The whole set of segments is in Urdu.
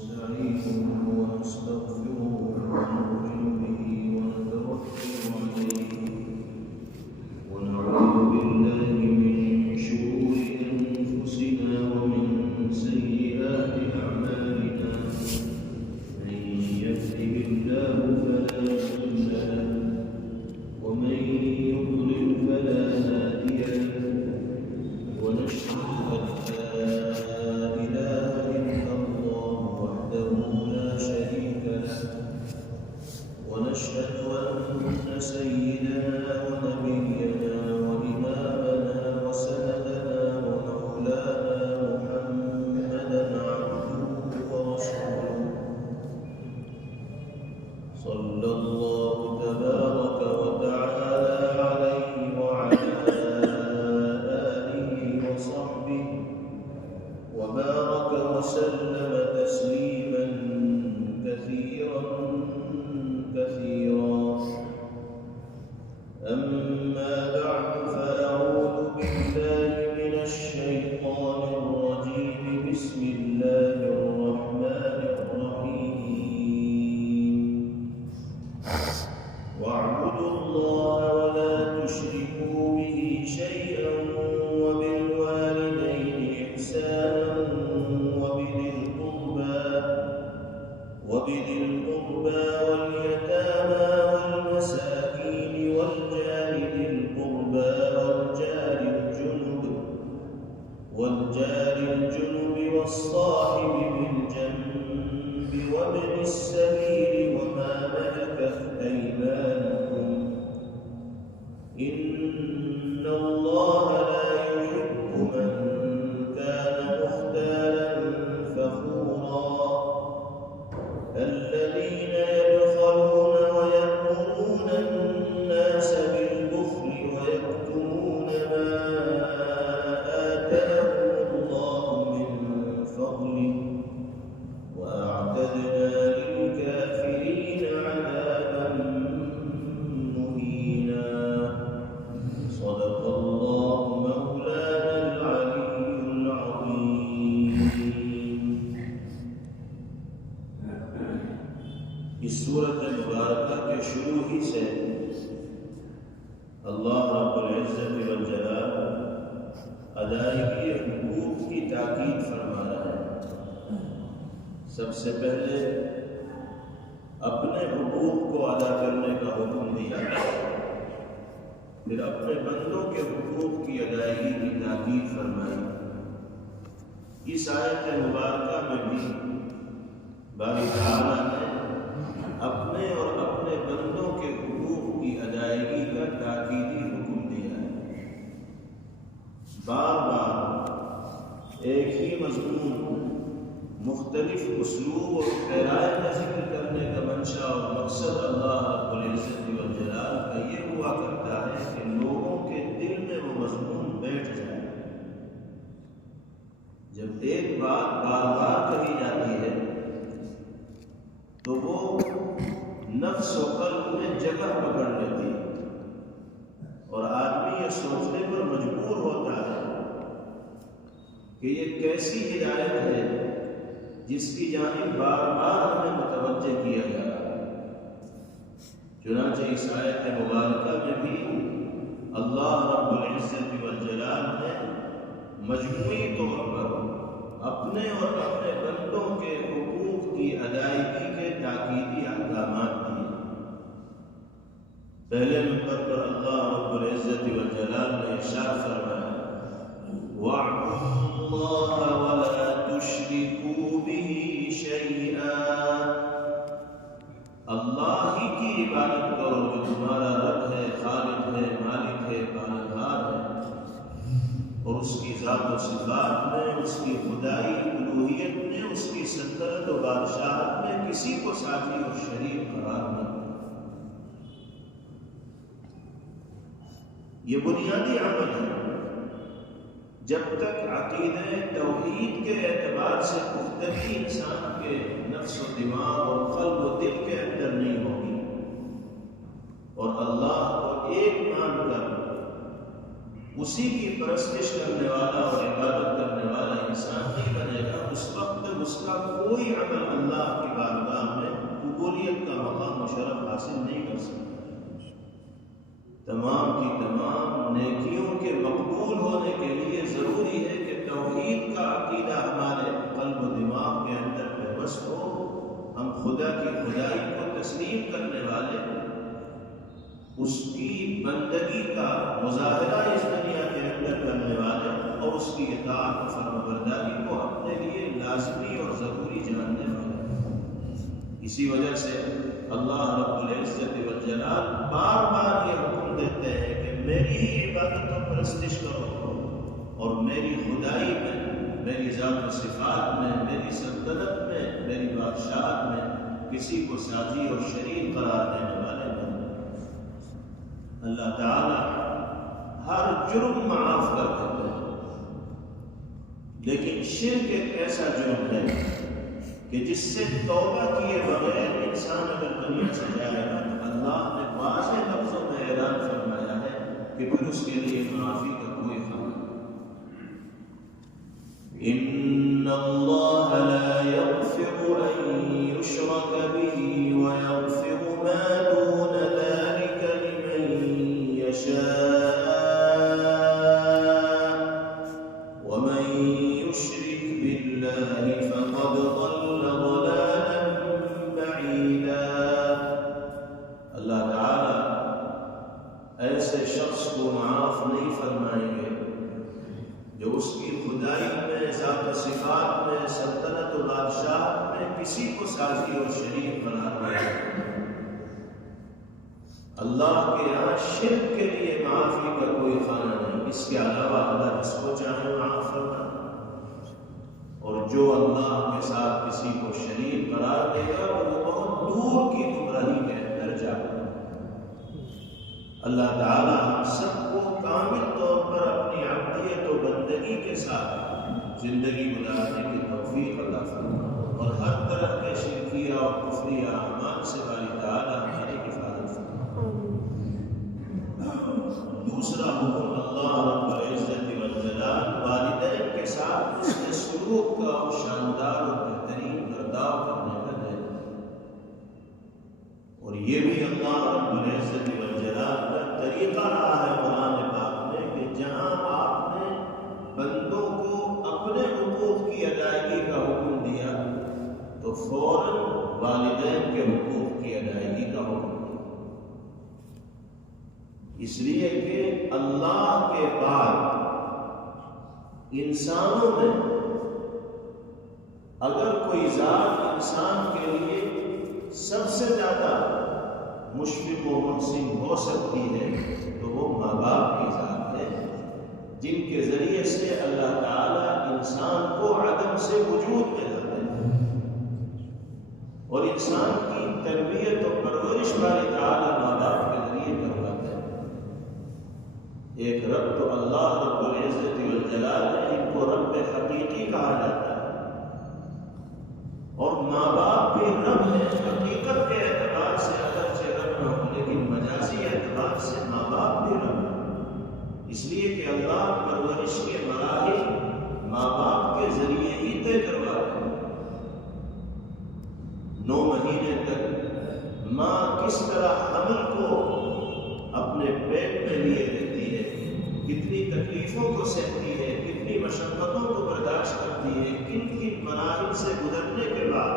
نستعينه ونستغفره ونؤمن به ونتوكل عليه ونعوذ بالله من شرور أنفسنا ومن سيئات أعمالنا من يهده الله فلا مضل له ومن يضلل فلا هادي له ونشهد أن لا إله إلا الله وحده لا شريك له ونشهد أن سيدنا ونبينا وإمامنا وسندنا ومولانا محمدا عبده ورسوله صلى الله تبارك وتعالى عليه وعلى آله وصحبه وبارك وسلم تسليما كثيرا أما بعد فأعوذ بالله من الشيطان الرجيم بسم الله الرحمن الرحيم واعبدوا الله ولا تشركوا به شيئا وبالوالدين إحسانا وبذي القربى واليتامى والمساكين والجار ذي القربى والجار الجنب والصاحب بالجنب وابن السبيل وما ملكت أيمانكم إن الله لا يحب من كان مختالا فخورا الذين يبخلون ويأمرون الناس بالبخل ويكتمون ما آتاهم الله من فضله وأعتدنا للكافرين عذابا مهينا صدق الله مولانا العلي العظيم. اس سورت مبارکہ کے شروع ہی سے اللہ رب العزت والجلال ادائیگی حقوق کی تاکید فرما رہا ہے. سب سے پہلے اپنے حقوق کو ادا کرنے کا حکم دیا، پھر اپنے بندوں کے حقوق کی ادائیگی کی تاکید فرمائی. اس آیت مبارکہ میں بھی باری تعالیٰ نے اپنے اور اپنے بندوں کے حقوق کی ادائیگی کا تاکیدی حکم دیا ہے. بار بار ایک ہی مضمون مختلف اسلوب اور پیرائے میں ذکر کرنے کا منشا اور مقصد اللہ رب العزت والجلال کا یہ ہوا کرتا ہے کہ لوگوں کے دل میں وہ مضمون بیٹھ جائے. جب ایک بات بار بار کہی جاتی ہے تو وہ نفس و قلب میں جگہ پکڑ لیتی ہے اور آدمی یہ سوچنے پر مجبور ہوتا ہے کہ یہ کیسی ہدایت ہے جس کی جانب بار بار ہمیں متوجہ کیا جا رہا ہے. چنانچہ اس آیت مبارکہ میں بھی اللہ رب العزت والجلال نے مجموعی طور پر اپنے اور اپنے بندوں کے حقوق کی ادائیگی کے تاکیدی احکامات دیے. پہلے نمبر پر اللہ رب العزت والجلال نے ارشاد فرمایا وَاعْبُدُوا اللَّهَ وَلَا تُشْرِكُوا بِهِ شَيْئًا، اللہ ہی کی عبادت کرو جو تمہارا رب ہے، خالق ہے، مالک ہے، پالنہار ہے، اور اس کی ذات و صفات میں، اس کی خدائی الوہیت میں، اس کی سلطنت و بادشاہت میں کسی کو ساتھی اور شریک قرار نہ دو. یہ بنیادی عمل ہے. جب تک عقیدہ توحید کے اعتبار سے پختگی انسان کے نفس و دماغ اور قلب و دل کے اندر نہیں ہوگی اور اللہ کو ایک مان کر اسی کی پرستش کرنے والا اور عبادت کرنے والا انسان نہیں بنے گا، اس وقت تک اس کا کوئی عمل اللہ کی بارگاہ میں قبولیت کا مقام و شرف حاصل نہیں کر سکتا۔ تمام کی تمام نیکیوں کے مقبول ہونے کے لیے ضروری ہے کہ توحید کا عقیدہ ہمارے قلب و دماغ کے اندر پیوست ہو، ہم خدا کی خدائی کو تسلیم کرنے والے، اس کی بندگی کا مظاہرہ اس دنیا کے اندر کرنے والے اور اس کی اطاعت و فرمانبرداری کو اپنے لیے لازمی اور ضروری جاننے والے۔ اسی وجہ سے اللہ رب العزت والجلال بار بار یہ حکم دیتے ہیں کہ میری ہی عبادت و پرستش کرو اور میری خدائی میں، میری ذات و صفات میں، میری سلطنت میں، میری بادشاہت میں کسی کو ساتھی اور شریک قرار دینے والے بن۔ اللہ تعالی ہر جرم معاف کر دیتے ہیں، لیکن شرک ایک ایسا جرم ہے کہ جس سے توبہ کیے بغیر انسان اگر دنیا سے جائے گا تو اللہ نے واضح لفظوں میں اعلان فرمایا ہے کہ پھر اس کے لیے معافی کا کوئی خانہ نہیں۔ ان اللہ لا یغفر ان یشرک به ویغفر ما دون ذلك لمن یشاء ومن یشرک باللہ فقد ضل ضلالا بعیدا۔ اللہ تعالی ایسے شخص کو معاف نہیں فرمائیں گے جو اس کی خدائی میں، ذات و صفات میں، سلطنت و بادشاہت میں کسی کو ساتھی اور شریک بنا دے۔ اللہ کے یہاں شرک کے لیے معافی کا کوئی خانہ نہیں، اس کے علاوہ اللہ جس کو چاہے معاف فرما، اور جو اللہ کے ساتھ کسی کو شریک قرار دے گا وہ بہت دور کی گمراہی کے اندر جائے گا۔ اللہ تعالی ہم سب کو کامل طور پر اپنی عبدیت و بندگی کے ساتھ زندگی گزارنے کی توفیق عطا فرمائے اور ہر طرح کے شرکیہ اور کفریہ اعمال سے باری تعالی ہماری حفاظت فرمائے۔ دوسرا حکم اللہ رب العزت والجلال والدین کے ساتھ اس کے سلوک کا شاندار اور بہترین کردار کرنے کا ہے، اور یہ بھی اللہ رب العزت والجلال کا طریقہ رہا ہے قرآن پاک میں کہ جہاں آپ نے بندوں کو اپنے حقوق کی ادائیگی کا حکم دیا تو فوراً والدین کے حقوق کی ادائیگی کا حکم دیا، اس لیے کہ اللہ کے بعد انسانوں میں اگر کوئی ذات انسان کے لیے سب سے زیادہ مشفق و محسن ہو سکتی ہے تو وہ ماں باپ کی ذات ہے، جن کے ذریعے سے اللہ تعالی انسان کو عدم سے وجود میں لاتے ہیں، اور انسان کی تربیت و پرورش باری تعالی ماں باپ کے ذریعے کرواتے ہیں۔ ایک رب تو اللہ رب العزت والجلال ہے، ان کو رب حقیقی کہا جاتا ہے، اور ماں باپ بھی رب ہے حقیقت کے اعتبار سے، اگرچہ رب نہ ہو لیکن مجازی اعتبار سے ماں باپ بھی رب ہے، اس لیے کہ اللہ پرورش کے مراحل ماں باپ کے ذریعے ہی طے کرواتے ہیں۔ 9 مہینے تک ماں کس طرح حمل کو اپنے پیٹ میں لیے رہتی ہے، کتنی تکلیفوں کو سہتی ہے، کتنی مشقتوں کو برداشت کرتی ہے، کن کن مراحل سے گزرنے کے بعد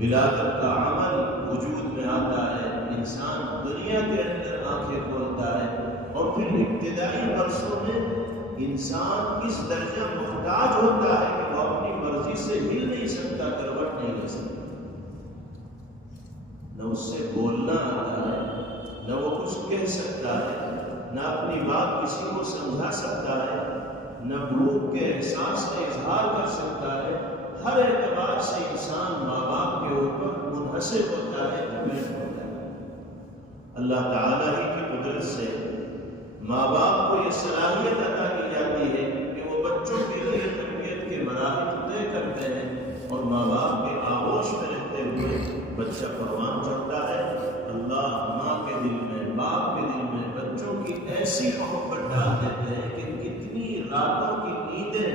ولادت کا عمل وجود میں آتا ہے، انسان دنیا کے اندر آنکھیں کھولتا ہے، اور پھر ابتدائی برسوں میں انسان اس درجہ محتاج ہوتا ہے کہ وہ اپنی مرضی سے ہل نہیں سکتا، کروٹ نہیں لے سکتا، نہ اس سے بولنا آتا ہے، نہ وہ کچھ کہہ سکتا ہے، نہ اپنی بات کسی کو سمجھا سکتا ہے، نہ بھوک کے احساس کا اظہار کر سکتا ہے۔ ہر اعتبار سے انسان ماں باپ کے اوپر منحصر ہوتا ہے، ڈپینڈ ہوتا ہے۔ اللہ تعالیٰ ہی کی قدرت سے ماں باپ کو یہ صلاحیت عطا کی جاتی ہے کہ وہ بچوں کے لیے تربیت کے مراحل طے کرتے ہیں، اور ماں باپ کے آغوش میں رہتے ہوئے بچہ پروان چڑھتا ہے۔ اللہ ماں کے دل میں، باپ کے دل میں بچوں کی ایسی ایسی محبت ڈال دیتے ہیں کہ کتنی راتوں کی نیندیں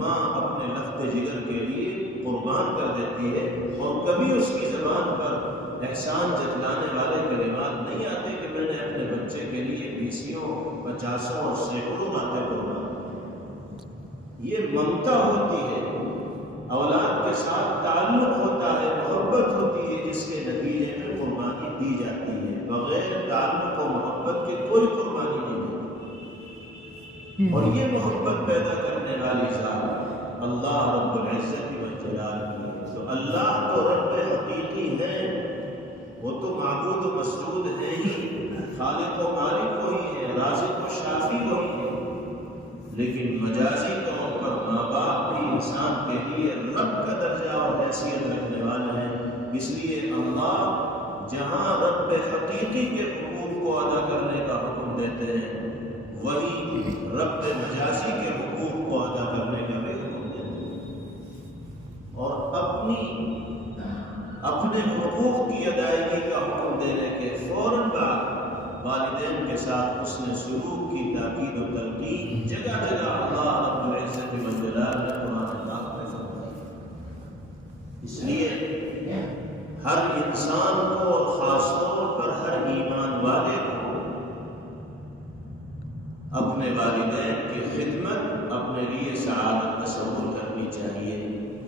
ماں اپنے لخت جگر کے لیے قربان کر دیتی ہے، اور کبھی اس کی زبان پر احسان جتلانے والے کلمات نہیں آتے کہ میں نے اپنے بچے کے لیے 20 50 اور سینکڑوں راتیں قربان کی۔ یہ ممتا ہوتی ہے، اولاد کے ساتھ تعلق ہوتا ہے، محبت ہوتی ہے، جس کے نتیجے میں قربانی دی جاتی ہے۔ بغیر تعلق و محبت کے کوئی قربانی نہیں ہوتی، اور یہ محبت پیدا کرنے والی ذات اللہ رب العزت والجلال کی ہے۔ تو اللہ تو رب حقیقی ہے، وہ تو معبود و مسجود ہے ہی، خالق و مالک وہی ہے، رازق و شافی وہی ہے، لیکن مجازی طور پر ماں باپ بھی انسان کے لیے رب کا درجہ اور حیثیت رکھنے والے ہیں۔ اس لیے اللہ جہاں رب حقیقی کے حقوق کو ادا کرنے کا حکم دیتے ہیں، وہی رب مجازی کے حقوق کو ادا کرنے کا بھی حکم دیتے ہیں، اور اپنے حقوق کی ادائیگی کا حکم دینے کے فوراً بعد والدین کے ساتھ اس نے سلوک کی تاکید و تلقین جگہ جگہ اللہ رب العزت والجلال نے قرآن پاک میں فرمائی۔ اس لیے ہر انسان کو اور خاص طور پر ہر ایمان والے کو اپنے والدین کی خدمت اپنے لیے سعادت تصور کرنی چاہیے،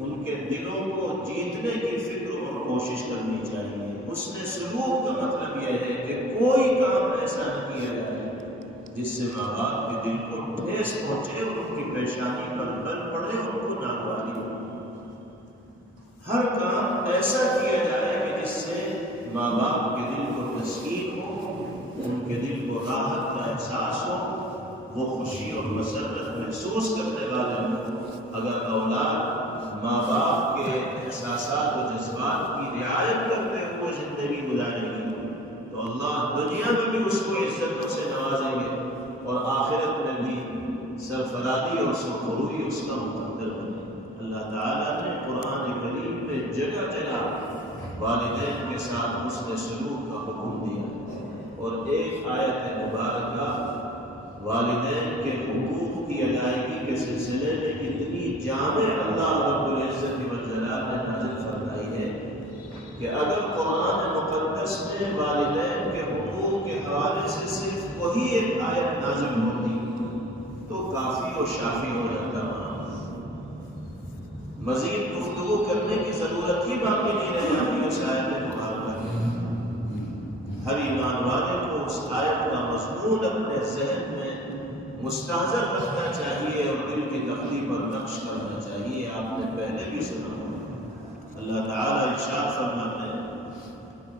ان کے دلوں کو جیتنے کی فکر اور کوشش کرنی چاہیے۔ حسن سلوک کا مطلب یہ ہے کہ کوئی کام ایسا نہ کیا جائے جس سے ماں باپ کے دل کو ٹھیس پہنچے اور ان کی پیشانی پر بل پڑے اور ان کو ناگواری ہو۔ ہر کام ایسا کیا جائے کہ جس سے ماں باپ کے دل کو تسکین ہو، ان کے دل کو راحت کا احساس ہو، وہ خوشی اور مسرت محسوس کرنے والے ہوں۔ اگر اولاد ماں باپ کے احساسات و جذبات کی رعایت کرتے ہوئے زندگی گزارے گی تو اللہ دنیا میں بھی اس کو عزتوں سے نوازیں گے، اور آخرت میں بھی سرفرازی اور سرخروئی اس کا مقدر بنے۔ اللہ تعالیٰ نے قرآن کریم میں جگہ جگہ والدین کے ساتھ حسن سلوک کا حکم دیا، اور ایک آیت مبارکہ والدین کے حقوق کی ادائیگی کے سلسلے میں اتنی جامع اللہ رب العزت والجلال نے نازل فرمائی ہے کہ اگر قرآن مقدس میں والدین کے حقوق کے حوالے سے صرف وہی ایک آیت نازل ہوتی تو کافی و شافی ہو جاتا، مزید گفتگو کرنے کی ضرورت ہی باقی نہیں رہ جاتی اس آیت مبارکہ میں۔ ہر ایمان والے کو اس آیت کا مضمون اپنے ذہن میں مستحضر رکھنا چاہیے اور دل کی تختی پر نقش کرنا چاہیے۔ آپ نے پہلے بھی سنا، اللہ تعالیٰ ارشاد فرماتے ہیں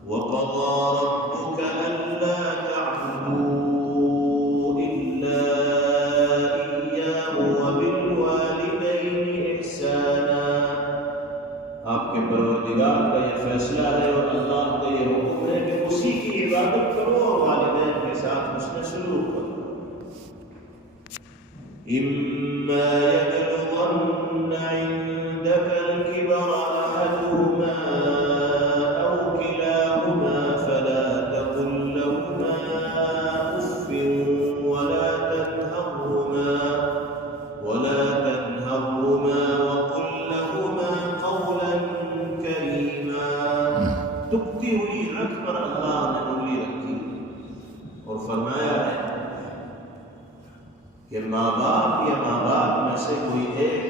وَقَضَىٰ رَبُّكَ أَلَّا تَعْبُدُوا إِلَّا إِيَّاهُ وَبِالْوَالِدَيْنِ إِحْسَانًا۔ آپ کے پروردگار کا یہ فیصلہ ہے اور اللہ کا یہ حکم ہے کہ اسی کی عبادت کرو اور والدین کے ساتھ حسن سلوک کرو۔ إِمَّا يَبْلُغَنَّ عِندَكَ الْكِبَرَ أَحَدُهُمَا أَوْ كِلَاهُمَا فَلَا تَقُل لَّهُمَا أُفٍّ وَلَا تَنْهَرْهُمَا وَقُل لَّهُمَا قَوْلًا كَرِيمًا۔ دبتی ہوئی رکھ پر اللہ نے انگلی رکھی اور فرمایا ہے کہ ماں باپ میں سے کوئی ایک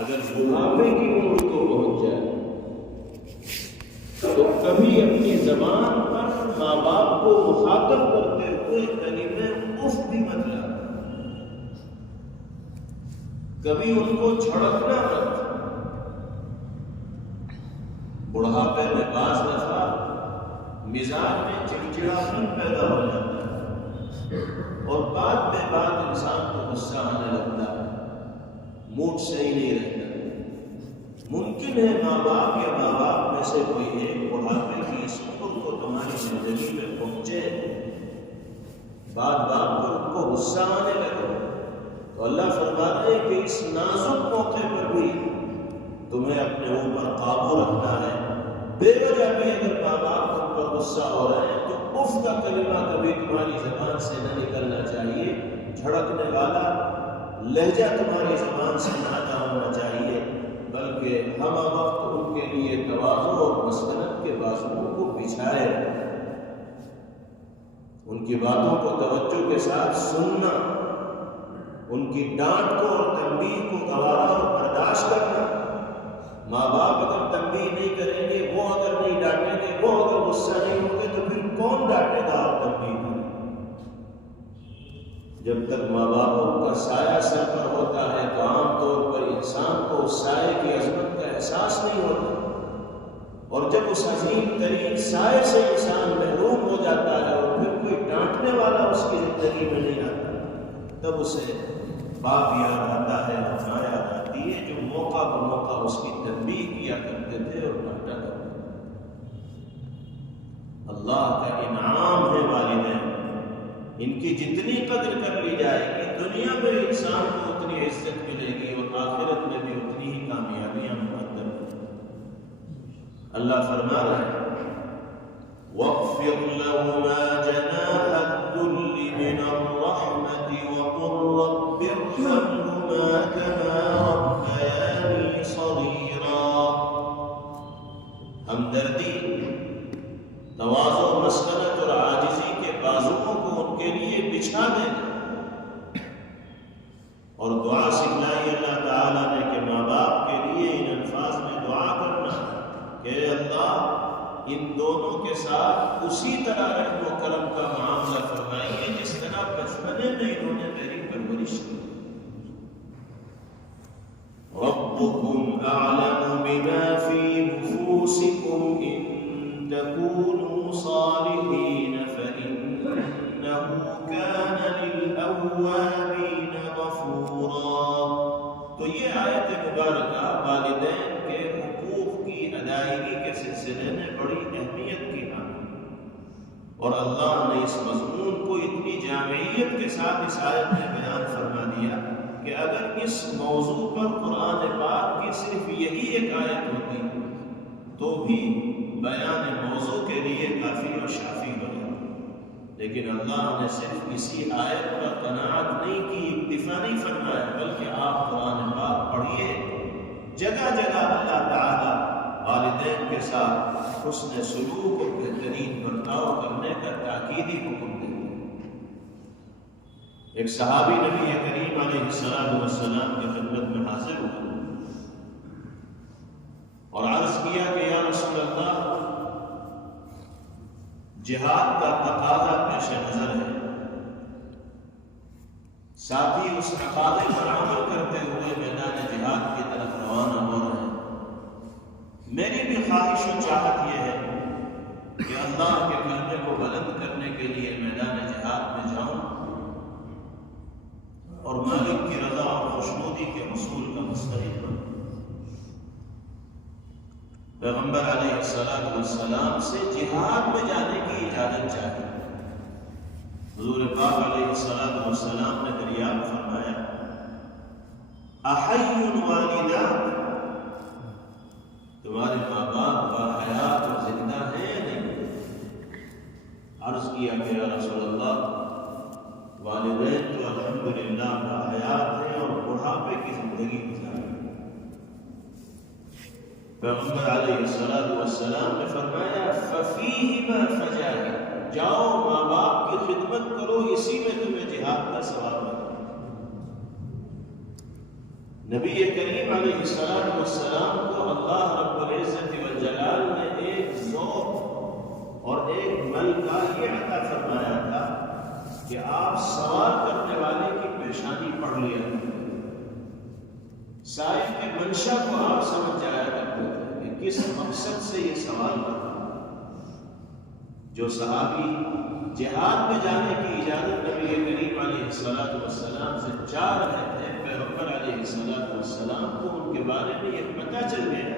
اگر بڑھاپے کی عمر کو پہنچ جائے تو کبھی اپنی زبان پر ماں باپ کو مخاطب کرتے ہوئے کلمہ اف بھی مت لانا، کبھی ان کو جھڑکنا مت۔ بڑھاپے میں بعض دفعہ مزاج میں چڑچڑاپن پیدا ہو جاتا ہے اور بعد انسان کو غصہ آنے لگتا ہے، موڈ صحیح نہیں رہتا۔ ممکن ہے ماں باپ میں سے کوئی ایک بڑھاپے کی اس عمر کو تمہاری زندگی میں پہنچے، بعد پر ان کو غصہ آنے لگے، تو اللہ فرماتے ہیں کہ اس نازک موقع پر بھی تمہیں اپنے اوپر قابو رکھنا ہے۔ بے وجہ بھی اگر ماں باپ تم پر غصہ ہو رہے ہیں تو اف کا کلمہ کبھی تمہاری زبان سے نہ نکلنا چاہیے، جھڑکنے والا لہجہ تمہاری زبان سے نہ ادا ہونا چاہیے، بلکہ ہم وقت ان کے لیے تواضع اور مسکنت کے بازوؤں کو بچھائے رکھیں، ان کی باتوں کو توجہ کے ساتھ سننا، ان کی ڈانٹ کو اور تنبیہ کو گوارا اور برداشت کرنا۔ ماں باپ اگر تنبیہ نہیں کریں گے، وہ اگر نہیں ڈانٹیں گے، وہ اگر غصہ نہیں ہوں گے، تو پھر کون ڈانٹے گا اور تنبیہ کرے؟ جب تک ماں باپ کا سایہ سر پر ہوتا ہے تو عام طور پر انسان کو اس سائے کی عظمت کا احساس نہیں ہوتا، اور جب اس عظیم ترین سائے سے انسان محروم ہو جاتا ہے اور پھر کوئی ڈانٹنے والا اس کی زندگی میں نہیں آتا، تب اسے باپ یاد آتا ہے اور ماں یاد آتی ہے جو موقع پر موقع اس کی تنبیہ کیا کرتے تھے اور ڈانٹا کرتے تھے۔ اللہ کا انعام ہے والدین، ان کی جتنی قدر کر لی جائے گی دنیا میں انسان کو اتنی عزت ملے گی اور آخرت میں بھی اتنی ہی کامیابیاں مقدر ہیں۔ اللہ فرما رہا ہے وَاخْفِضْ لَهُمَا جَنَاحَ الذُّلِّ مِنَ الرَّحْمَةِ وَقُلْ رَبِّ ارْحَمْهُمَا كَمَا رَبَّيَانِي صَغِيرًا۔ ہمدردی، تواضع، مسکنت اور عاجزی کے بازوؤں کو ان کے لیے بچھا دینا، اور دعا سکھلائی اللہ تعالیٰ نے کہ ماں باپ کے لیے ان الفاظ میں دعا کرنا کہ اللہ ان دونوں کے ساتھ اسی طرح رحم و کرم کا معاملہ فرمائیے جس طرح بچپنے میں انہوں نے میری پرورش کی۔ ربکم اعلم بما فی نفوسکم ان تکونوا صالحین فإنہ کان للأوابین غفورا۔ تو یہ آیت مبارکہ والدین کے حقوق کی ادائیگی کے سلسلے میں بڑی اہمیت کی حامل، اور اللہ نے اس مضمون کو اتنی جامعیت کے ساتھ اس آیت میں بیان فرما دیا کہ اگر اس موضوع پر قرآن پاک کی صرف یہی ایک آیت ہوتی تو بھی بیان موضوع کے لیے کافی اور شافی ہو جاتی، لیکن اللہ نے صرف اسی آیت پر قناعت نہیں کی، اکتفا نہیں فرمایا، بلکہ آپ قرآن پاک پڑھیے، جگہ جگہ اللہ تعالیٰ والدین کے ساتھ حسن سلوک اور بہترین برتاؤ کرنے کا تاکیدی حکم دیتے ہیں۔ ایک صحابی نبی کریم علیہ السلام کی خدمت میں حاضر ہوا اور عرض کیا کہ یا رسول اللہ، جہاد کا تقاضا پیش نظر ہے، ساتھ ہی اس تقاضے پر عمل کرتے ہوئے میدان جہاد کی طرف روانہ ہو رہے ہیں۔ میری بھی خواہش و چاہت یہ ہے کہ اللہ کے کلمے کو بلند کرنے کے لیے میدان جہاد میں جاؤں اور مالک کی رضا اور خوشنودی کے حصول کا مستحق بنوں۔ پیغمبر علیہ السلام سے جہاد میں جانے کی اجازت چاہی۔ حضور پاک علیہ السلام نے دریافت فرمایا احی والداک، تمہارے ماں باپ باحیات اور زندہ ہیں یا نہیں؟ عرض کیا کہ یا رسول اللہ، والدین تو الحمدللہ باحیات ہیں اور بڑھاپے کی زندگی گزاری۔ پیغمبر علیہ السلام نے فرمایا فَفِيهِمَا فَجَاهِدْ، جاؤ ماں باپ کی خدمت کرو، اسی میں تمہیں جہاد کا ثواب ملے۔ نبی کریم علیہ السلام کو اللہ رب العزت والجلال نے ایک ذوق اور ایک مل کا یہ عطا فرمایا تھا کہ آپ سوال کرنے والے کی پیشانی پڑھ لیا کرتے تھے، سائل کے منشا کو آپ سمجھ جایا کرتے تھے کہ کس مقصد سے یہ سوال کرتا۔ جو صحابی جہاد میں جانے کی اجازت نبی کریم علیہ السلام سے چاہ رہے تھے، پیغمبر علیہ السلام کو ان کے بارے میں یہ پتہ چل گیا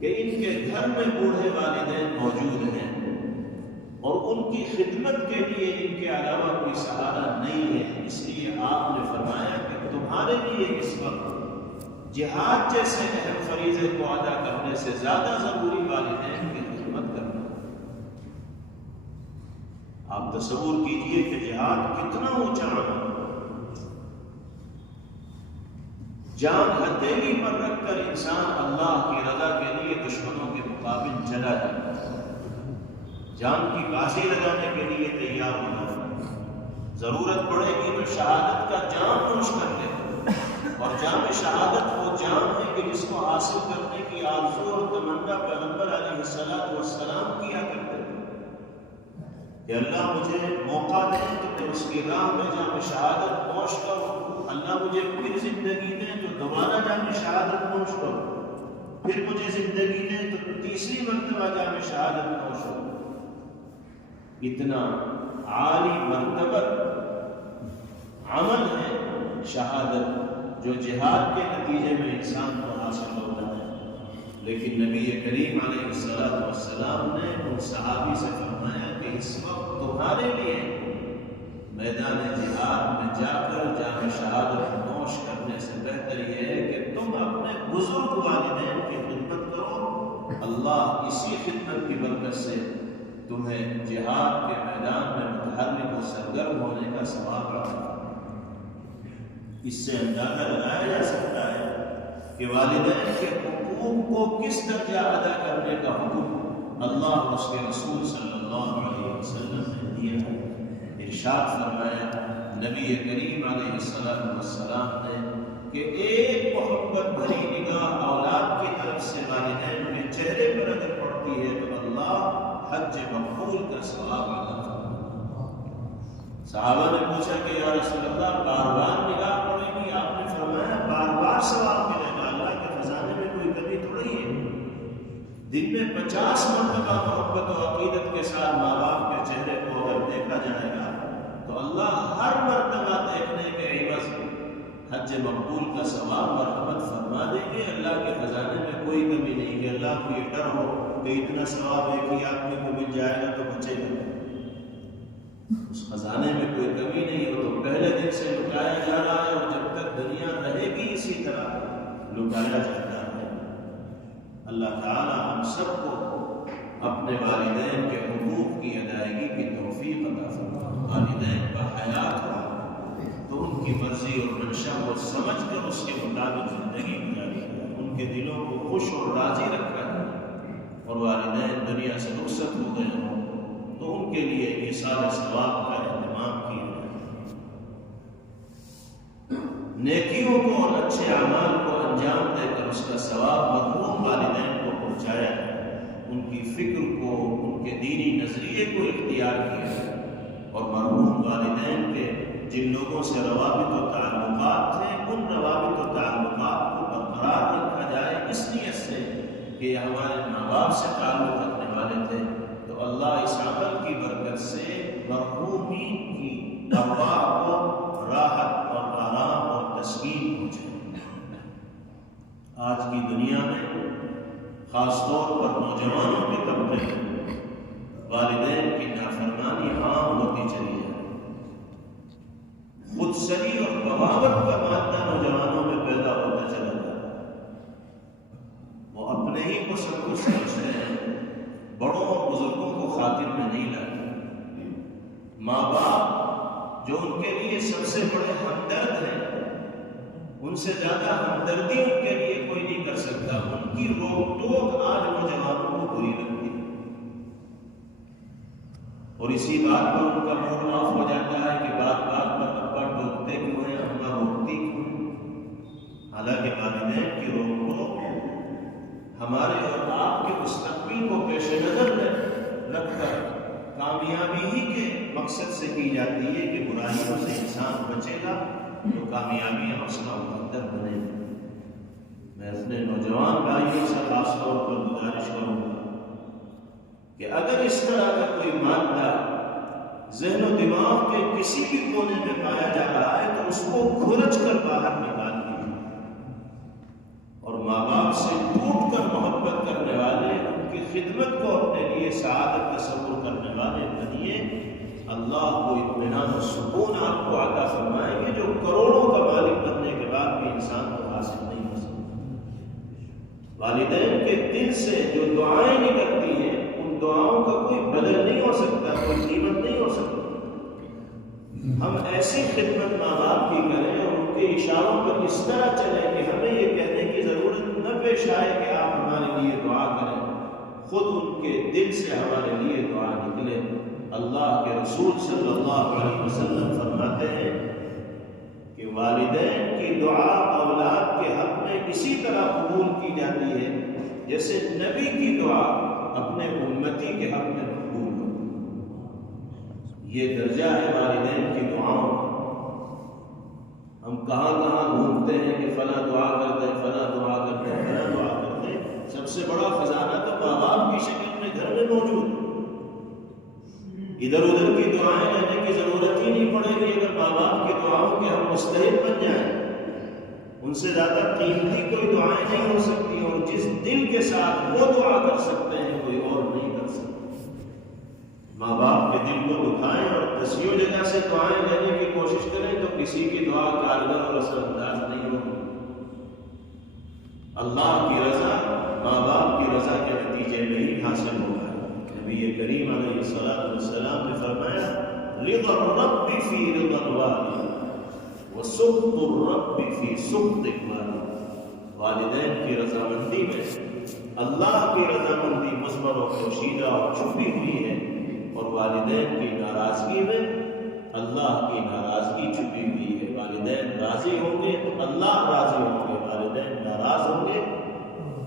کہ ان کے گھر میں بوڑھے والدین موجود ہیں اور ان کی خدمت کے لیے ان کے علاوہ کوئی سہارا نہیں ہے، اس لیے آپ نے فرمایا کہ تمہارے لیے اس وقت جہاد جیسے اہم فریضے کو ادا کرنے سے زیادہ ضروری والدین کی خدمت کرنا۔ تصور کیجئے کہ جہاد کتنا اونچا عمل، جان ہتھیلی پر رکھ کر انسان اللہ کی رضا کے لیے دشمنوں کے مقابل چلا جائے، جان کی بازی لگانے کے لیے تیار ہو جائے، ضرورت پڑے گی تو شہادت کا جام نوش کر لے، اور جام شہادت وہ جام ہے کہ جس کو حاصل کرنے کی آرزو اور تمنا پیغمبر علیہ السلام کیا کرتے تھے کہ اللہ مجھے موقع دیں تو میں اس کی راہ میں جام شہادت نوش کروں، اللہ مجھے پھر زندگی دیں تو دوبارہ جام شہادت نوش کروں، پھر مجھے زندگی دیں تو تیسری مرتبہ جام شہادت نوش کروں۔ اتنا عالی مرتبہ عمل ہے شہادت جو جہاد کے نتیجے میں انسان کو حاصل ہوتا ہے، لیکن نبی کریم علیہ السلام نے ان صحابی سے فرمایا کہ اس وقت تمہارے لیے میدان جہاد میں جا کر جام شہادت نوش کرنے سے بہتر یہ ہے کہ تم اپنے بزرگ والدین کی خدمت کرو، اللہ اسی خدمت کی برکت سے تمہیں جہاد کے میدان میں متحرک و سرگرم ہونے کا ثواب عطا فرمائے۔ اس سے اندازہ لگایا جا سکتا ہے کہ والدین کے حقوق کو کس درجہ ادا کرنے کا حکم اللہ اور اس کے رسول صلی اللہ علیہ وسلم نے دیا ہے۔ ارشاد فرمایا نبی کریم علیہ السلام نے کہ ایک محبت بھری نگاہ اولاد کی طرف سے والدین کے چہرے پر اگر پڑتی ہے تو اللہ حج مقبول کا ثواب عطا فرماتا۔ صحابہ نے پوچھا کہ یا رسول اللہ بار بار نگاہ پڑے گی؟ آپ نے فرمایا بار بار ثواب ملے گا، اللہ کے خزانے میں کوئی کمی تھوڑی ہے۔ دن میں 50 مرتبہ محبت و عقیدت کے ساتھ ماں باپ کے چہرے کو اگر دیکھا جائے گا تو اللہ ہر مرتبہ دیکھنے کے عوض حج مقبول کا ثواب مرحمت فرما دیں گے۔ اللہ کے خزانے میں کوئی کمی نہیں کہ اللہ کو یہ ڈر ہو کہ اتنا ثواب ایک ہی آدمی کو مل جائے گا تو بچے گا، اس خزانے میں کوئی کمی نہیں ہو تو پہلے دن سے لٹایا جا رہا ہے اور جب تک دنیا رہے گی اسی طرح لٹایا جاتا ہے۔ اللہ تعالی ہم سب کو اپنے والدین کے حقوق کی ادائیگی کی توفیق عطا فرمائے۔ والدین کا حیات ہو تو ان کی مرضی اور منشا کو سمجھ کر اس کے مطابق زندگی گزاری ہے، ان کے دلوں کو خوش اور راضی رکھا ہے، اور والدین دنیا سے رخصت ہو گئے ہوں تو ان کے لیے ایصال ثواب کا اہتمام کیا جائے، نیکیوں کو اور اچھے اعمال کو انجام دے کر اس کا ثواب مرحوم والدین کو پہنچایا جائے، ان کی فکر کو، ان کے دینی نظریے کو اختیار کیا جائے، اور مرحوم والدین کے جن لوگوں سے روابط و تعلقات تھے ان روابط و تعلقات کو برقرار رکھا جائے، اس نیت سے کہ یہ ہمارے ماں باپ سے تعلق رکھنے والے تھے تو اللہ اس عمل کی برکت سے مرحومین کی ارواح کو راحت اور آرام اور تسکین پہنچے۔ آج کی دنیا میں خاص طور پر نوجوانوں کے طبقے میں والدین کی نافرمانی عام ہوتی چلی ہے، خود سری اور بغاوت کا مادہ نوجوانوں میں پیدا ہوتا چلا جاتا ہے، وہ اپنے ہی کو سب کچھ سمجھتے ہیں، بڑوں اور بزرگوں کو خاطر میں نہیں لاتے۔ ماں باپ جو ان کے لیے سب سے بڑے ہمدرد ہیں، ان سے زیادہ ہمدردی ان کے لیے کوئی نہیں کر سکتا، ان کی روک ٹوک آج نوجوانوں کو بری لگتی ہے، اور اسی بات پر ان کا موڈ آف ہو جاتا ہے کہ بات بات پر ابا ٹوکتے کیوں ہیں، اماں روکتی کیوں ہیں۔ حالانکہ والدین کی روک ٹوک ہمارے اور آپ کے مستقبل کو پیش نظر رکھ کر کامیابی ہی کے مقصد سے کی جاتی ہے کہ برائیوں سے انسان بچے گا تو کامیابیاں اس کا مقدر بنے گی۔ میں اپنے نوجوان بھائیوں سے خاص طور پر گزارش کروں گا کہ اگر اس طرح کا کوئی مادہ ذہن و دماغ کے کسی بھی کونے میں پایا جا رہا ہے تو اس کو کھرچ کر باہر نکال دیجیے، اور ماں باپ سے ٹوٹ کر محبت کرنے والے، ان کی خدمت کو اپنے لیے سعادت تصور کرنے والے بنیے۔ اللہ کو اطمینان و سکون آپ کو عطا فرمائیں گے جو کروڑوں کا مالک بننے کے بعد بھی انسان کو حاصل نہیں ہو سکتا۔ والدین کے دل سے جو دعائیں نکلتی ہیں ان دعاؤں کا کوئی بدل نہیں ہو سکتا، کوئی قیمت نہیں ہو سکتا۔ ہم ایسی خدمت ماں باپ کی کریں اور ان کے اشاروں پر اس طرح چلیں کہ ہمیں یہ کہنے کی ضرورت نہ پیش آئے کہ آپ ہمارے لیے دعا کریں، خود ان کے دل سے ہمارے لیے دعا نکلے۔ اللہ کے رسول صلی اللہ علیہ وسلم فرماتے ہیں کہ والدین کی دعا اولاد کے حق میں اسی طرح قبول کی جاتی ہے جیسے نبی کی دعا اپنے امتی کے حق میں مقبول ہو۔ یہ درجہ ہے والدین کی دعاؤں کا۔ ہم کہاں کہاں گھومتے ہیں کہ فلاں دعا کرتے ہیں، فلاں دعا کرتے ہیں، فلاں دعا کرتے ہیں۔ سب سے بڑا خزانہ تو ماں باپ کی شکل میں گھر میں موجود ہے۔ ادھر ادھر کی دعائیں لینے کی ضرورت ہی نہیں پڑے گی اگر ماں باپ کی دعاؤں کے ہم مستحق بن جائیں۔ ان سے زیادہ قیمتی کوئی دعائیں نہیں ہو سکتی، اور جس دل کے ساتھ وہ دعا کر سکتے ہیں کوئی اور نہیں کر سکتا۔ ماں باپ کے دل کو دکھائیں اور کسیوں جگہ سے دعائیں لینے کی کوشش کریں تو کسی کی دعا کارگر اور اثر انداز نہیں ہوگی۔ اللہ کی رضا ماں باپ کی رضا کے نتیجے میں ہی حاصل ہوگا۔ نبی کریم علیہ الصلوۃ والسلام نے فرمایا رضا الرب فی رضا الوالد وسخط الرب فی سخط الوالد۔ والدین کی رضامندی میں اللہ کی رضامندی مثمر و پوشیدہ اور چھپی ہوئی ہے، اور والدین کی ناراضگی میں اللہ کی ناراضگی چھپی ہوئی ہے۔ والدین راضی ہوں گے تو اللہ راضی ہوں گے، والدین ناراض ہوں گے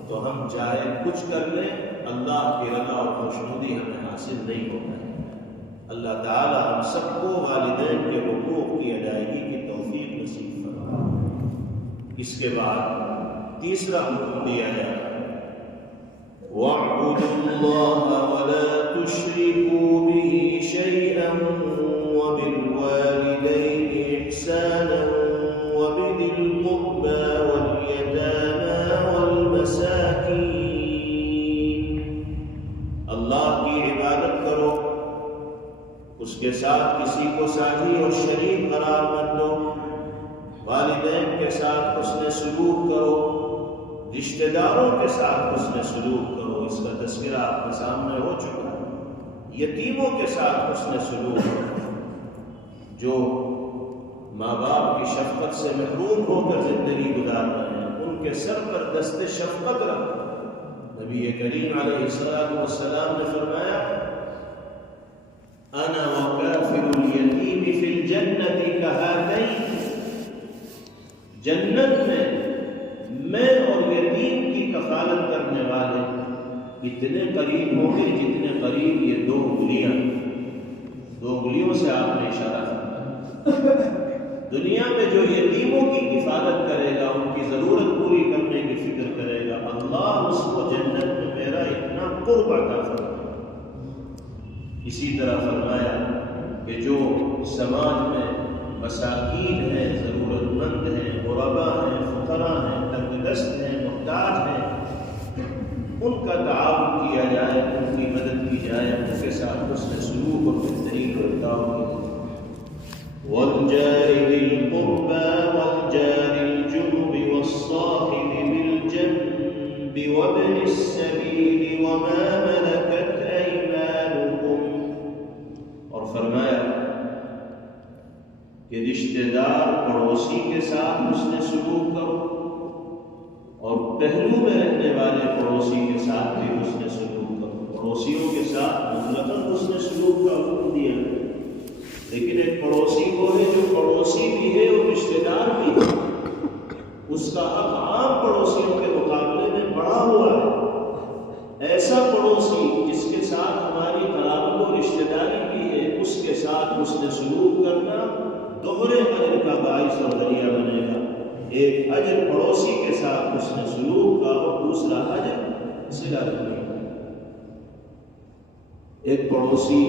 تو ہم چاہے کچھ کر لیں اللہ کی رضا اور خوشنودی ہمیں حاصل نہیں ہوتا ہے۔ اللہ تعالی ہم سب کو والدین کے حقوق کی ادائیگی کی توفیق نصیب فرمائے۔ اس کے بعد تیسرا حکم دیا ہے وَاعْبُدُوا اللَّهَ وَلَا تُشْرِكُوا بِهِ شَيْئًا وَبِالْوَالِدَيْنِ إِحْسَانًا وَبِذِي الْقُرْبَى وَالْيَتَامَى وَالْمَسَاكِينِ۔ اللہ کی عبادت کرو، اس کے ساتھ کسی کو ساتھی اور شریک قرار مت دو، والدین کے ساتھ حسن سلوک کرو، رشتہ داروں کے ساتھ حسن سلوک کرو، اس کا تذکرہ آپ کے سامنے ہو چکا ہے۔ یتیموں کے ساتھ حسن سلوک کرو، جو ماں باپ کی شفقت سے محروم ہو کر زندگی گزار رہے ہیں، ان کے سر پر دست شفقت رکھو۔ نبی کریم علیہ السلام نے فرمایا انا وکافل الیتیم فی الجنۃ کہاتین، جنت میں اور یتیم کی کفالت کرنے والے اتنے قریب ہوں گے جتنے قریب یہ دو انگلیاں۔ دو انگلیوں سے آپ نے اشارہ فرمایا۔ دنیا میں جو یتیموں کی حفاظت کرے گا، ان کی ضرورت پوری کرنے کی فکر کرے گا، اللہ اس کو جنت میں میرا اتنا قرب عطا فرمائے۔ اسی طرح فرمایا کہ جو سماج میں مساکین ہیں، ضرورت مند ہیں، غربا ہیں، فقراء ہیں، تنگ دست ہیں، محتاج ہیں، ان کا تعاون کیا جائے، ان کی مدد کی جائے، ان کے ساتھ حسن سلوک اور بہترین برتاؤ کی جائے۔ وَالْجَارِ ذِي الْقُرْبَى وَالْجَارِ الْجُنُبِ وَالصَّاحِبِ بِالْجَنبِ وَابْنِ السَّبِيلِ وَمَا مَلَكَتْ أَيْمَانُكُمْ۔ اور فرمایا کہ رشتہ دار پڑوسی کے ساتھ حسن سلوک کرو، اور پہلو میں رہنے والے پڑوسی کے ساتھ بھی حسن سلوک کرو۔ پڑوسیوں کے ساتھ مطلقاً حسن سلوک کا حکم دیا ہے، لیکن ایک پڑوسی وہ ہے جو پڑوسی بھی ہے اور رشتہ دار بھی ہے، اس کا حق عام پڑوسیوں کے مقابلے میں بڑا ہوا ہے۔ ایسا پڑوسی جس کے ساتھ ہماری قرابت و رشتہ داری بھی ہے، اس کے ساتھ حسن سلوک کرنا دوہرے اجر کا باعث اور ذریعہ بنے گا۔ ایک اجر پڑوسی کے ساتھ حسن سلوک کا اور دوسرا اجر صلہ رحمی کا۔ ایک پڑوسی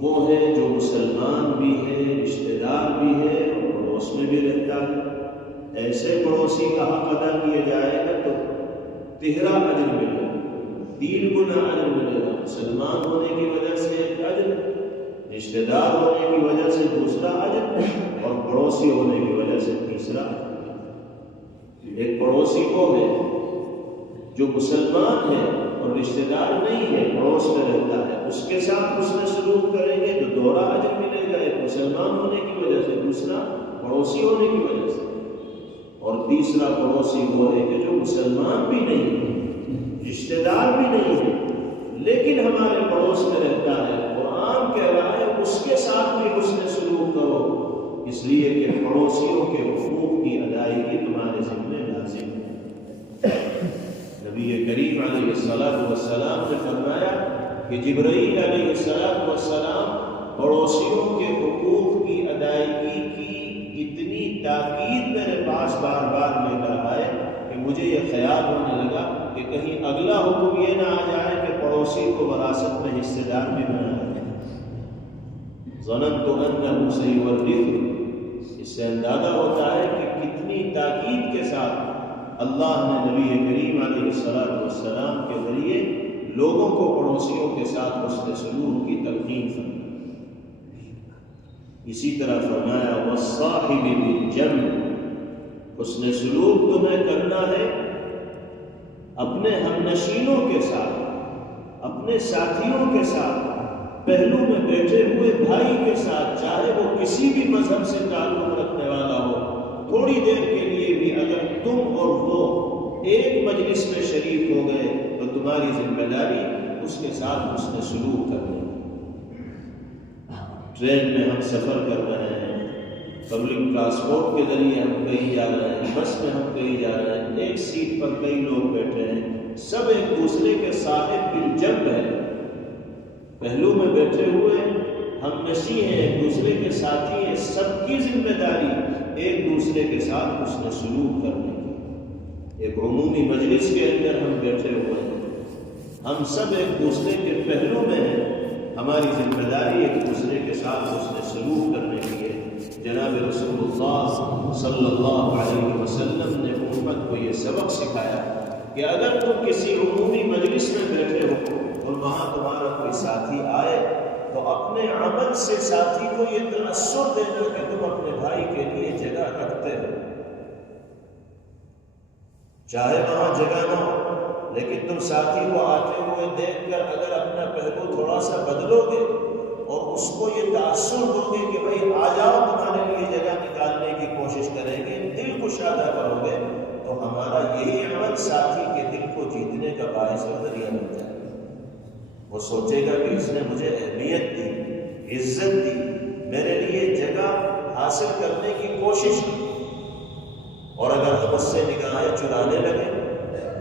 وہ ہے جو مسلمان بھی ہے، رشتہ دار بھی ہے اور پڑوس میں بھی رہتا ہے۔ ایسے پڑوسی کا حق ادا کیا جائے گا تو 13 اجر ملے گا، 3 گنا اجر ملے گا۔ مسلمان ہونے کی وجہ سے ایک اجر، رشتہ دار ہونے کی وجہ سے دوسرا اجر، اور پڑوسی ہونے کی وجہ سے تیسرا اجر۔ ایک پڑوسی وہ ہے جو مسلمان ہے اور رشتہ دار نہیں ہے، پڑوس میں رہتا ہے، اس کے ساتھ حسن سلوک کریں گے تو دوہرا اجر ملے گا، ایک مسلمان ہونے کی وجہ سے، دوسرا پڑوسی ہونے کی وجہ سے، اور تیسرا پڑوسی وہ ہے کہ جو مسلمان بھی نہیں ہے، رشتہ دار بھی نہیں ہے، لیکن ہمارے پڑوس میں رہتا ہے۔ قرآن کہہ رہا ہے اس کے ساتھ بھی حسن سلوک کرو، اس لیے کہ پڑوسیوں کے حقوق کی ادائیگی تمہارے ذمہ لازم ہے۔ نبی کریم علیہ السلام نے فرمایا کہ جبرائیل علیہ السلام پڑوسیوں کے حقوق کی ادائیگی کی اتنی تاکید میرے پاس بار بار لے کر آئے کہ مجھے یہ خیال ہونے لگا کہ کہیں اگلا حکم یہ نہ آ جائے کہ پڑوسی کو وراثت میں حصے دار بھی بنایا جائے۔ ظننت انہ سیورث، اس سے اندازہ ہوتا ہے کہ کتنی تاکید کے ساتھ اللہ نے نبی کریم علیہ السلام کے ذریعے لوگوں کو پڑوسیوں کے ساتھ حسن سلوک کی تلقین فرمائی۔ اسی طرح فرمایا والصاحب بالجنب، حسن سلوک تمہیں کرنا ہے اپنے ہم نشینوں کے ساتھ، اپنے ساتھیوں کے ساتھ، پہلو میں بیٹھے ہوئے بھائی کے ساتھ، چاہے وہ کسی بھی مذہب سے تعلق رکھنے والا ہو، تھوڑی دیر کے لیے بھی اگر تم اور وہ ایک مجلس میں شریک ہو گئے تو تمہاری ذمہ داری اس کے ساتھ حسن سلوک کرنے کی۔ ٹرین میں ہم سفر کر رہے ہیں، پبلک ٹرانسپورٹ کے ذریعے ہم کہیں جا رہے ہیں، بس میں ہم کہیں جا رہے ہیں، ایک سیٹ پر کئی لوگ بیٹھے ہیں، سب ایک دوسرے کے صاحب بالجنب ہیں، پہلو میں بیٹھے ہوئے ہم نشیں ہیں، ایک دوسرے کے ساتھی ہیں، سب کی ذمہ داری ایک دوسرے کے ساتھ حسن سلوک کرنے کی۔ ایک عمومی مجلس کے اندر ہم بیٹھے ہوئے ہیں، ہم سب ایک دوسرے کے پہلو میں ہیں، ہماری ذمہ داری ایک دوسرے کے ساتھ حسن سلوک کرنے کی ہے۔ جناب رسول اللہ صلی اللہ علیہ وسلم نے امت کو یہ سبق سکھایا کہ اگر تم کسی عمومی مجلس میں بیٹھے ہو اور وہاں تمہارا کوئی ساتھی آئے تو اپنے عمل سے ساتھی کو یہ تاثر دینا کہ تم اپنے بھائی کے لیے جگہ رکھتے ہو، چاہے وہاں جگہ نہ ہو، لیکن تم ساتھی کو آتے ہوئے دیکھ کر اگر اپنا پہلو تھوڑا سا بدلو گے اور اس کو یہ تاثر دو گے کہ بھائی آ جاؤ، تمہارے لیے جگہ نکالنے کی کوشش کریں گے، دل کو شادہ کرو گے، تو ہمارا یہی عمل ساتھی کے دل کو جیتنے کا باعث اور ذریعہ بن جائے گا۔ وہ سوچے گا کہ اس نے مجھے اہمیت دی، عزت دی، میرے لیے جگہ حاصل کرنے کی کوشش کی، اور اگر ہم اس سے نگاہیں چرانے لگے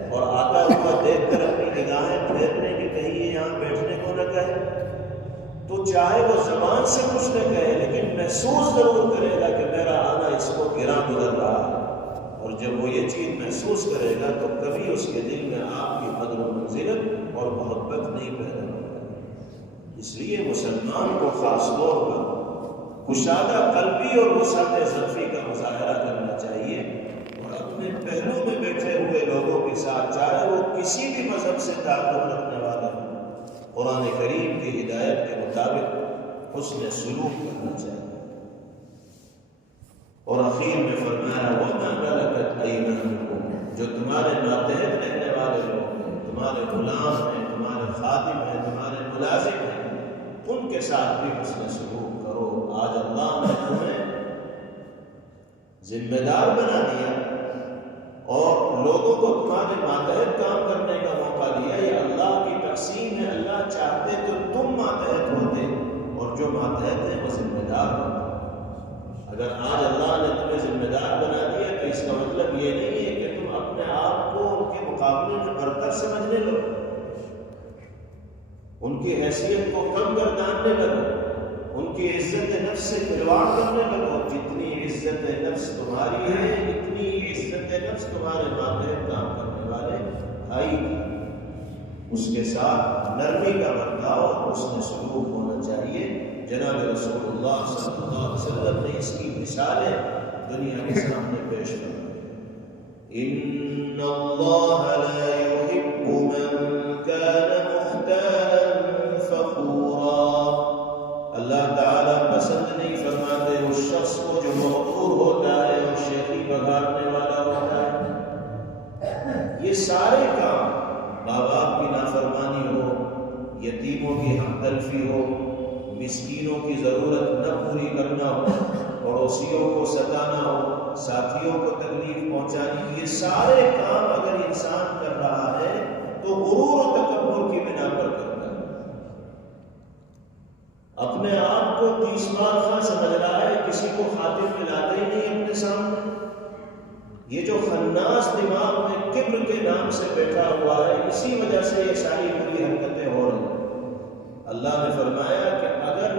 اور آتا ہوا دیکھ کر اپنی نگاہیں پھیرنے کہ کہیں یہ یہاں بیٹھنے کو نہ کہے، تو چاہے وہ زبان سے کچھ نہ کہے لیکن محسوس ضرور کرے گا کہ میرا آنا اس کو گراں گزر رہا ہے، اور جب وہ یہ چیز محسوس کرے گا تو کبھی اس کے دل میں آپ کی قدر و منزلت اور محبت نہیں پیدا ہوگا۔ اس لیے مسلمان کو خاص طور پر کشادہ قلبی اور وسعت ظرفی کا مظاہرہ کرنا چاہیے، اور اپنے پہلو میں بیٹھے ہوئے لوگوں کے ساتھ، چاہے وہ کسی بھی مذہب سے تعلق رکھنے والے ہوں، قرآن کریم کی ہدایت کے مطابق حسن سلوک کرنا چاہیے۔ اور اخیر میں فرمایا وَمَا مَلَكَتْ أَيْمَانُكُمْ، جو تمہارے ماتحت رہنے والے لوگ ہیں، تمہارے غلام ہیں، تمہارے خادم ہیں، تمہارے ملازم ہیں، ان کے ساتھ بھی حسن سلوک کرو۔ آج اللہ نے تمہیں ذمہ دار بنا دیا اور لوگوں کو تمہارے ماتحت کام کرنے کا موقع دیا، یہ اللہ کی تقسیم ہے۔ اللہ چاہتے تو تم ماتحت ہوتے، اور جو ماتحت ہیں وہ ذمہ دار ہوتے۔ اگر آج اللہ نے تمہیں ذمہ دار بنا دیا تو اس کا مطلب یہ نہیں ہے کہ تم اپنے آپ کو ان کے مقابلے میں برتر سمجھنے لگو، ان کی حیثیت کو کم گرداننے لگو، ان کی عزت نفس سے کھلواڑ کرنے لگو۔ جتنی عزت نفس تمہاری ہے اتنی عزت نفس تمہارے ماتحت کام کرنے والے بھائی کی، اس کے ساتھ نرمی کا برتاؤ اور حسن سلوک ہونا چاہیے۔ جناب رسول اللہ صلی اللہ علیہ وسلم نے اس کی مثالیں دنیا کے سامنے پیش کی۔ ان اللہ لا يحب من كان مختالا فخورا، اللہ تعالیٰ پسند نہیں فرماتے اس شخص کو جو مغرور ہوتا ہے اور شیخی بگاڑنے والا ہوتا ہے۔ یہ سارے کام ماں باپ کی نافرمانی تلفی ہو، مسکینوں کی ضرورت نہ پوری کرنا ہو، پڑوسیوں کو ستانا ہو، ساتھیوں کو تکلیف پہنچانی، یہ سارے کام اگر انسان کر رہا ہے تو غرور و تکبر کی بنا پر کرتا ہے، اپنے آپ کو 30 بار خاں سمجھ رہا ہے، کسی کو خاطر ملاتا ہی نہیں اپنے سامنے۔ یہ جو خناس دماغ میں کبر کے نام سے بیٹھا ہوا ہے، اسی وجہ سے یہ ساری بری حرکتیں ہو رہی ہیں۔ اللہ نے فرمایا کہ اگر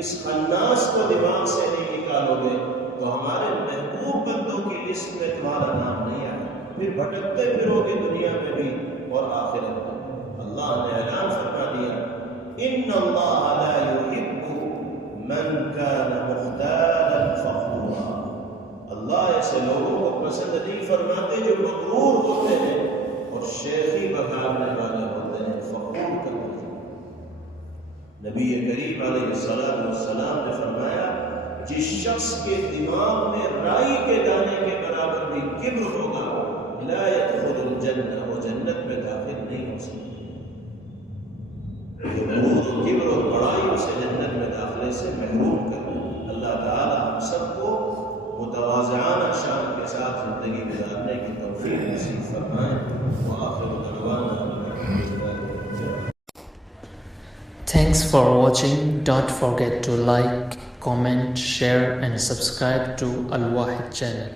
اس خناس کو دماغ سے نہیں نکالو گے تو ہمارے محبوب بندوں کی لسٹ میں تمہارا نام نہیں آئے، پھر بھٹکتے پھرو گے دنیا میں بھی اور آخرت میں۔ اللہ نے اعلان فرما دیا، ان اللہ لا يحب من كان مختالا فخورا، اللہ ایسے لوگوں کو پسند نہیں فرماتے جو مغرور ہوتے ہیں اور شیخی بگاڑنے والے ہوتے ہیں، فخور کرتے ہیں۔ نبی کریم علیہ السلام نے فرمایا، جس شخص کے دماغ میں رائی کے دانے کے برابر بھی کبر ہوگا، لا يدخل الجنہ، وہ جنت میں داخل نہیں ہو سکتا۔ غرور و کبر و بڑائی اسے جنت میں داخلے سے محروم کر دے۔ اللہ تعالی ہم سب کو متواضعانہ شان کے ساتھ زندگی گزارنے کی توفیق نصیب فرمائے۔ وآخر دعوانا Thanks for watching. Don't forget to like, comment, share and subscribe to Al Wahid channel.